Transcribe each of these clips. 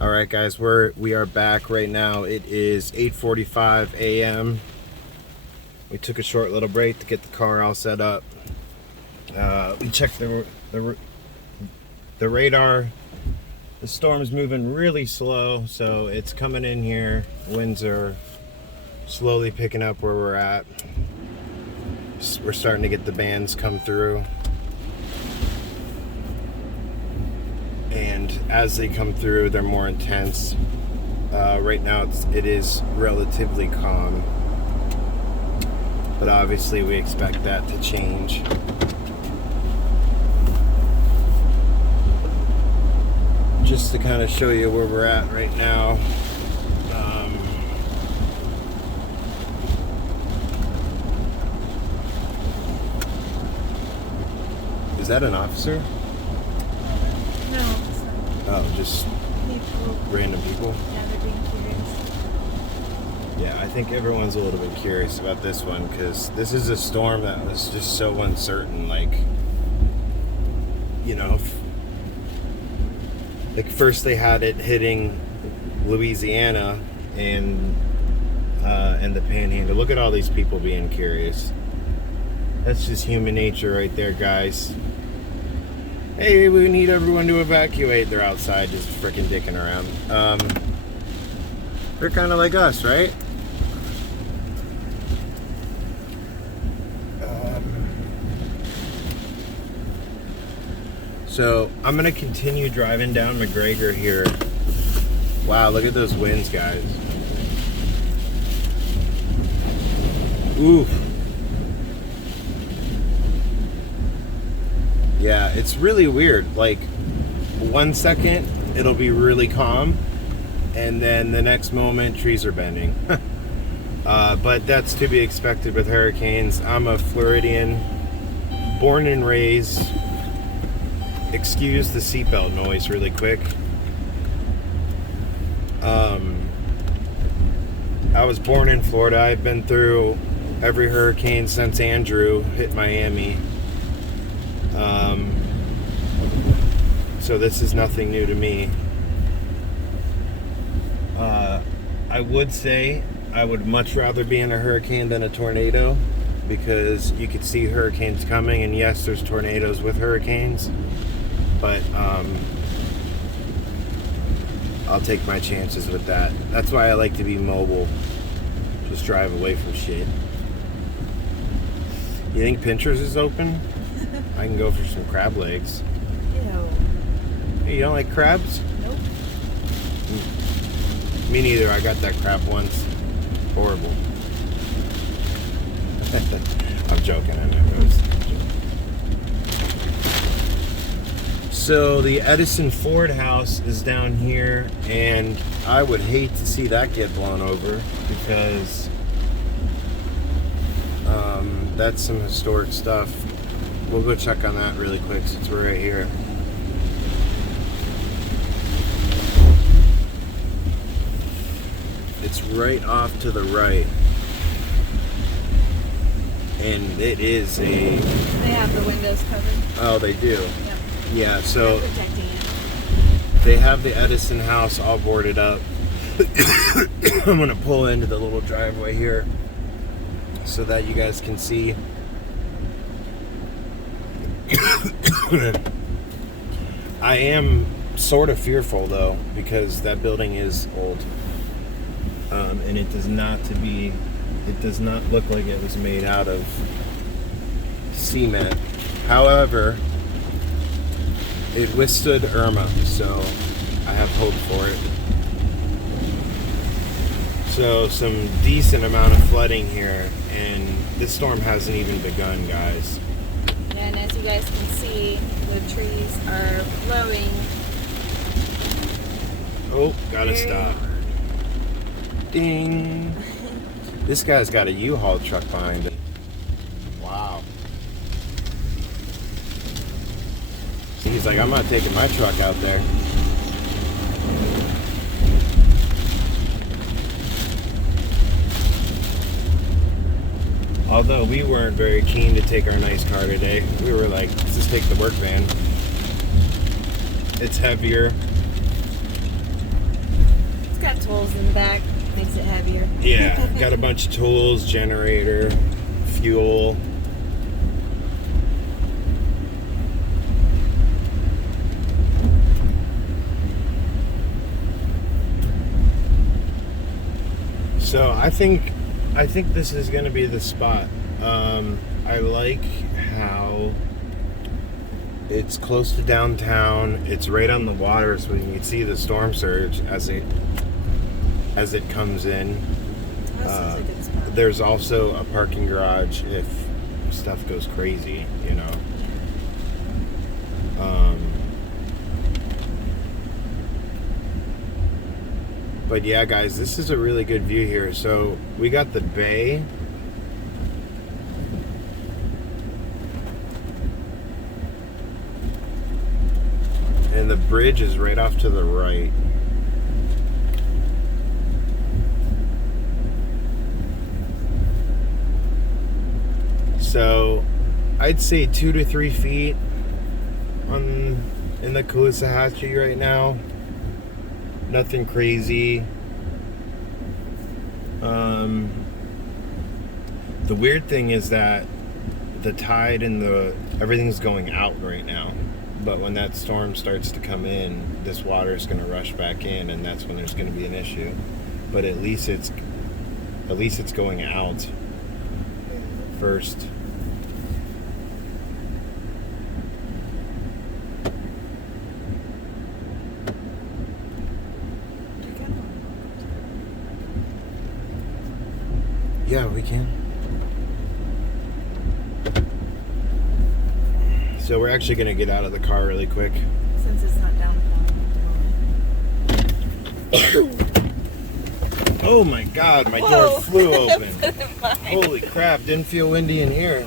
All right, guys, we are back right now. It is 8:45 a.m. We took a short little break to get the car all set up. We checked the radar. The storm's moving really slow, so it's coming in here. Winds are slowly picking up where we're at. We're starting to get the bands come through. And as they come through, they're more intense. Right now it is relatively calm, but obviously we expect that to change. Just to kind of show you where we're at right now. Is that an officer? No. Oh, just People. random people? Yeah, they're being curious. Yeah, I think everyone's a little bit curious about this one because this is a storm that was just so uncertain. Like, you know, like first they had it hitting Louisiana and the Panhandle. Look at all these people being curious. That's just human nature right there, guys. Hey, we need everyone to evacuate. They're outside just freaking dicking around. They're kind of like us, right? So I'm gonna continue driving down McGregor here. Wow, look at those winds, guys. Oof. Yeah, it's really weird. Like 1 second it'll be really calm, and then the next moment trees are bending. But that's to be expected with hurricanes. I'm a Floridian, born and raised. Excuse the seatbelt noise really quick. I was born in Florida. I've been through every hurricane since Andrew hit Miami. So this is nothing new to me. I would say I would much rather be in a hurricane than a tornado because you could see hurricanes coming, and yes, there's tornadoes with hurricanes. But I'll take my chances with that. That's why I like to be mobile. Just drive away from shit. You think Pinterest is open? I can go for some crab legs. Ew. Hey, you don't like crabs? Nope. Me neither. I got that crab once. Horrible. I'm joking. I know. So the Edison Ford house is down here, and I would hate to see that get blown over because that's some historic stuff. We'll go check on that really quick since we're right here. It's right off to the right, and it is a... They have the windows covered. Oh, they do? Yep. Yeah, so... They're protecting it. They have the Edison house all boarded up. I'm gonna pull into the little driveway here so that you guys can see. I am sort of fearful though because that building is old, and it does not look like it was made out of cement. However, it withstood Irma, so I have hope for it. So some decent amount of flooding here, and this storm hasn't even begun, guys. And as you guys can see, the trees are blowing. Oh, gotta Very stop. Ding. This guy's got a U-Haul truck behind him. Wow. He's like, I'm not taking my truck out there. Although we weren't very keen to take our nice car today. We were like, let's just take the work van. It's heavier. tools in the back. Makes it heavier. Yeah, got a bunch of tools, generator, fuel. So I think this is gonna be the spot. I like how it's close to downtown. It's right on the water, so you can see the storm surge as it comes in. This is a good spot. There's also a parking garage if stuff goes crazy, you know. But yeah, guys, this is a really good view here. So we got the bay. And the bridge is right off to the right. So I'd say 2 to 3 feet in the Caloosahatchee right now. Nothing crazy. The weird thing is that the tide and everything's going out right now. But when that storm starts to come in, this water is going to rush back in, and that's when there's going to be an issue. But at least it's going out first. Yeah, we can. So we're actually going to get out of the car really quick. Since it's not downtown. Oh my god, my Whoa. door flew open. Mine. Holy crap, didn't feel windy in here.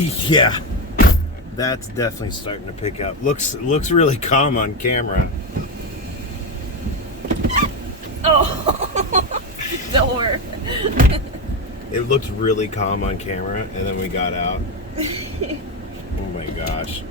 Yeah, that's definitely starting to pick up. Looks really calm on camera. Oh, door. It looked really calm on camera, and then we got out. Oh my gosh.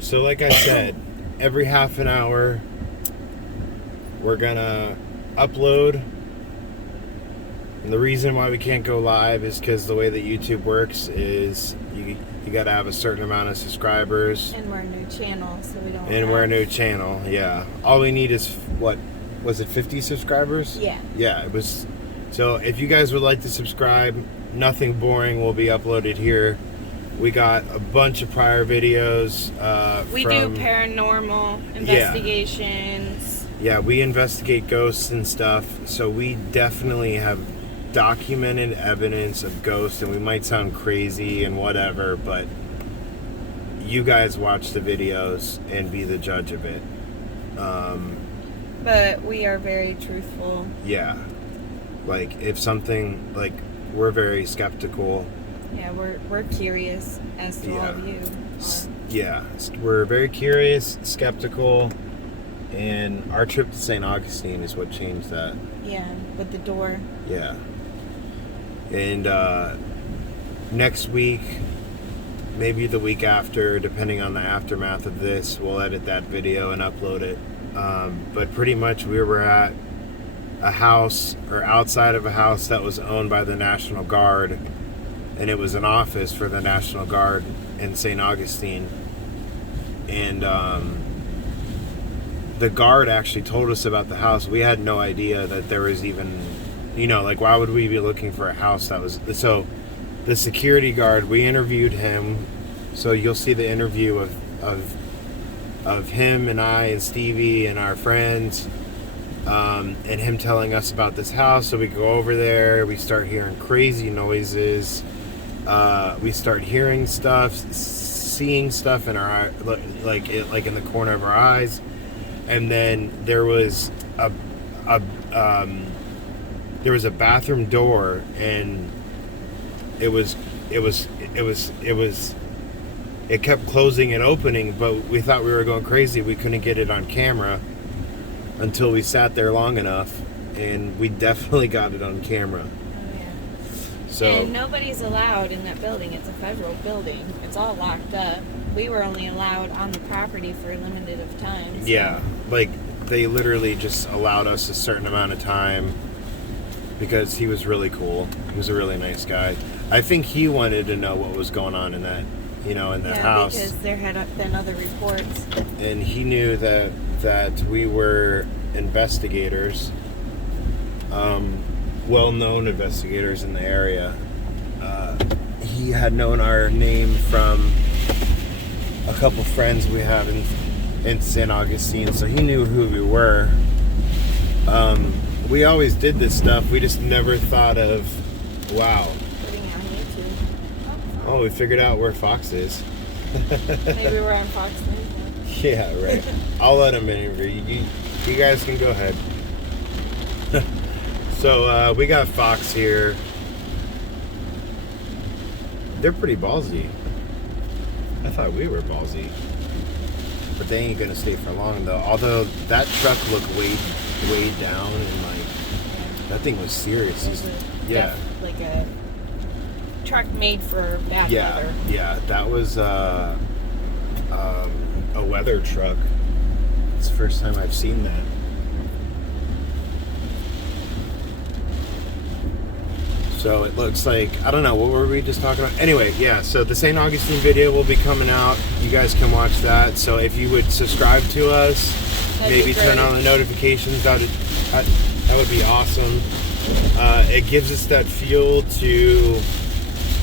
So like I said, every half an hour we're gonna upload. And the reason why we can't go live is because the way that YouTube works is you gotta have a certain amount of subscribers. And we're a new channel, so we don't. And we're a new channel, yeah. All we need is, what, was it 50 subscribers? Yeah. Yeah, it was. So if you guys would like to subscribe, Nothing Boring will be uploaded here. We got a bunch of prior videos. We do paranormal investigations. Yeah, we investigate ghosts and stuff. So we definitely have documented evidence of ghosts, and we might sound crazy and whatever, but you guys watch the videos and be the judge of it. But we are very truthful. Yeah, like if something, like, we're very skeptical. Yeah, we're curious as to all of you are. Yeah, we're very curious, skeptical, and our trip to St. Augustine is what changed that. Yeah, with the door. Yeah. And next week, maybe the week after, depending on the aftermath of this, we'll edit that video and upload it. But pretty much we were at a house, or outside of a house that was owned by the National Guard, and it was an office for the National Guard in St. Augustine. And the guard actually told us about the house. We had no idea that there was even, you know, like, why would we be looking for a house that was... So the security guard, we interviewed him, so you'll see the interview of of him and I and Stevie and our friends, and him telling us about this house. So we go over there, we start hearing crazy noises, we start hearing stuff, seeing stuff in our eye, like in the corner of our eyes. And then there was a bathroom door, and it kept closing and opening, but we thought we were going crazy. We couldn't get it on camera until we sat there long enough, and we definitely got it on camera. Oh, yeah. So And nobody's allowed in that building. It's a federal building. It's all locked up. We were only allowed on the property for a limited of time. So. yeah, like they literally just allowed us a certain amount of time because he was really cool. He was a really nice guy. I think he wanted to know what was going on in that, in that house. Because there had been other reports. And he knew that we were investigators, well-known investigators in the area. He had known our name from a couple friends we had in St. Augustine, so he knew who we were. We always did this stuff. We just never thought of, wow. Putting it on YouTube. Oh, we figured out where Fox is. Maybe we're on Fox News now. Yeah, right. I'll let him interview you. You guys can go ahead. So we got Fox here. They're pretty ballsy. I thought we were ballsy, but they ain't gonna stay for long though. Although that truck looked way down, and like that thing was serious. It was Yeah, like a truck made for bad weather. yeah. That was a weather truck. It's the first time I've seen that. So it looks like, I don't know, what were we just talking about? Anyway, yeah, so the St. Augustine video will be coming out. You guys can watch that. So if you would subscribe to us, That'd maybe be great. turn on the notifications, that would be awesome. It gives us that feel to,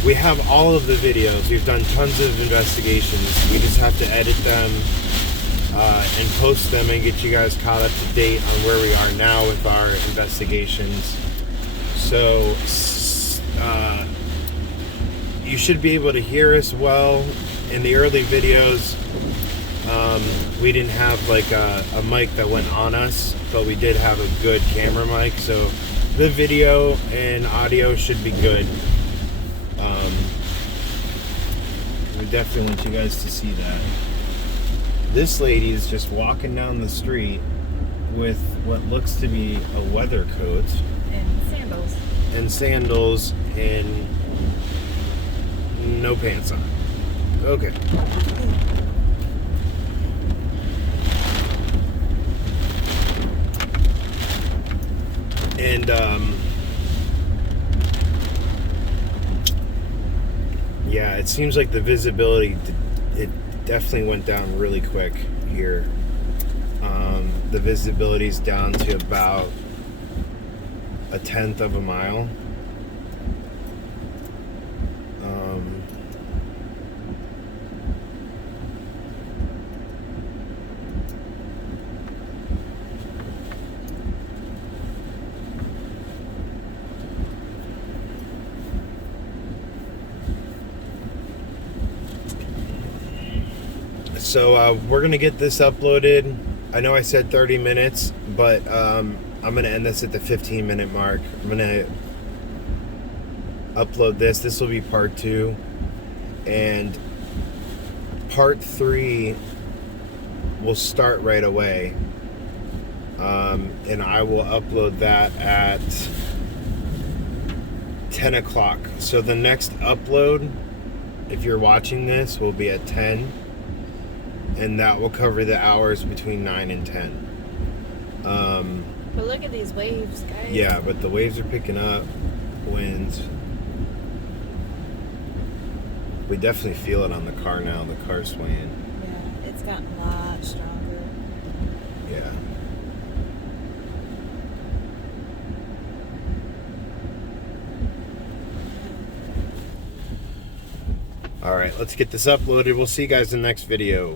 we have all of the videos. We've done tons of investigations. We just have to edit them and post them and get you guys caught up to date on where we are now with our investigations. So you should be able to hear us well. In the early videos, we didn't have like a mic that went on us, but we did have a good camera mic, so the video and audio should be good. We definitely want you guys to see that. This lady is just walking down the street with what looks to be a weather coat And sandals. and no pants on. Okay. And yeah, it seems like the visibility, it definitely went down really quick here. The visibility's down to about 1/10 of a mile. So we're gonna get this uploaded. I know I said 30 minutes, but I'm gonna end this at the 15-minute mark. I'm gonna upload this. This will be part 2, and part 3 will start right away. And I will upload that at 10 o'clock. So the next upload, if you're watching this, will be at 10. And that will cover the hours between 9 and 10. But look at these waves, guys. Yeah, but the waves are picking up. Winds. We definitely feel it on the car now. The car's swaying. Yeah, it's gotten a lot stronger. Yeah. All right, let's get this uploaded. We'll see you guys in the next video.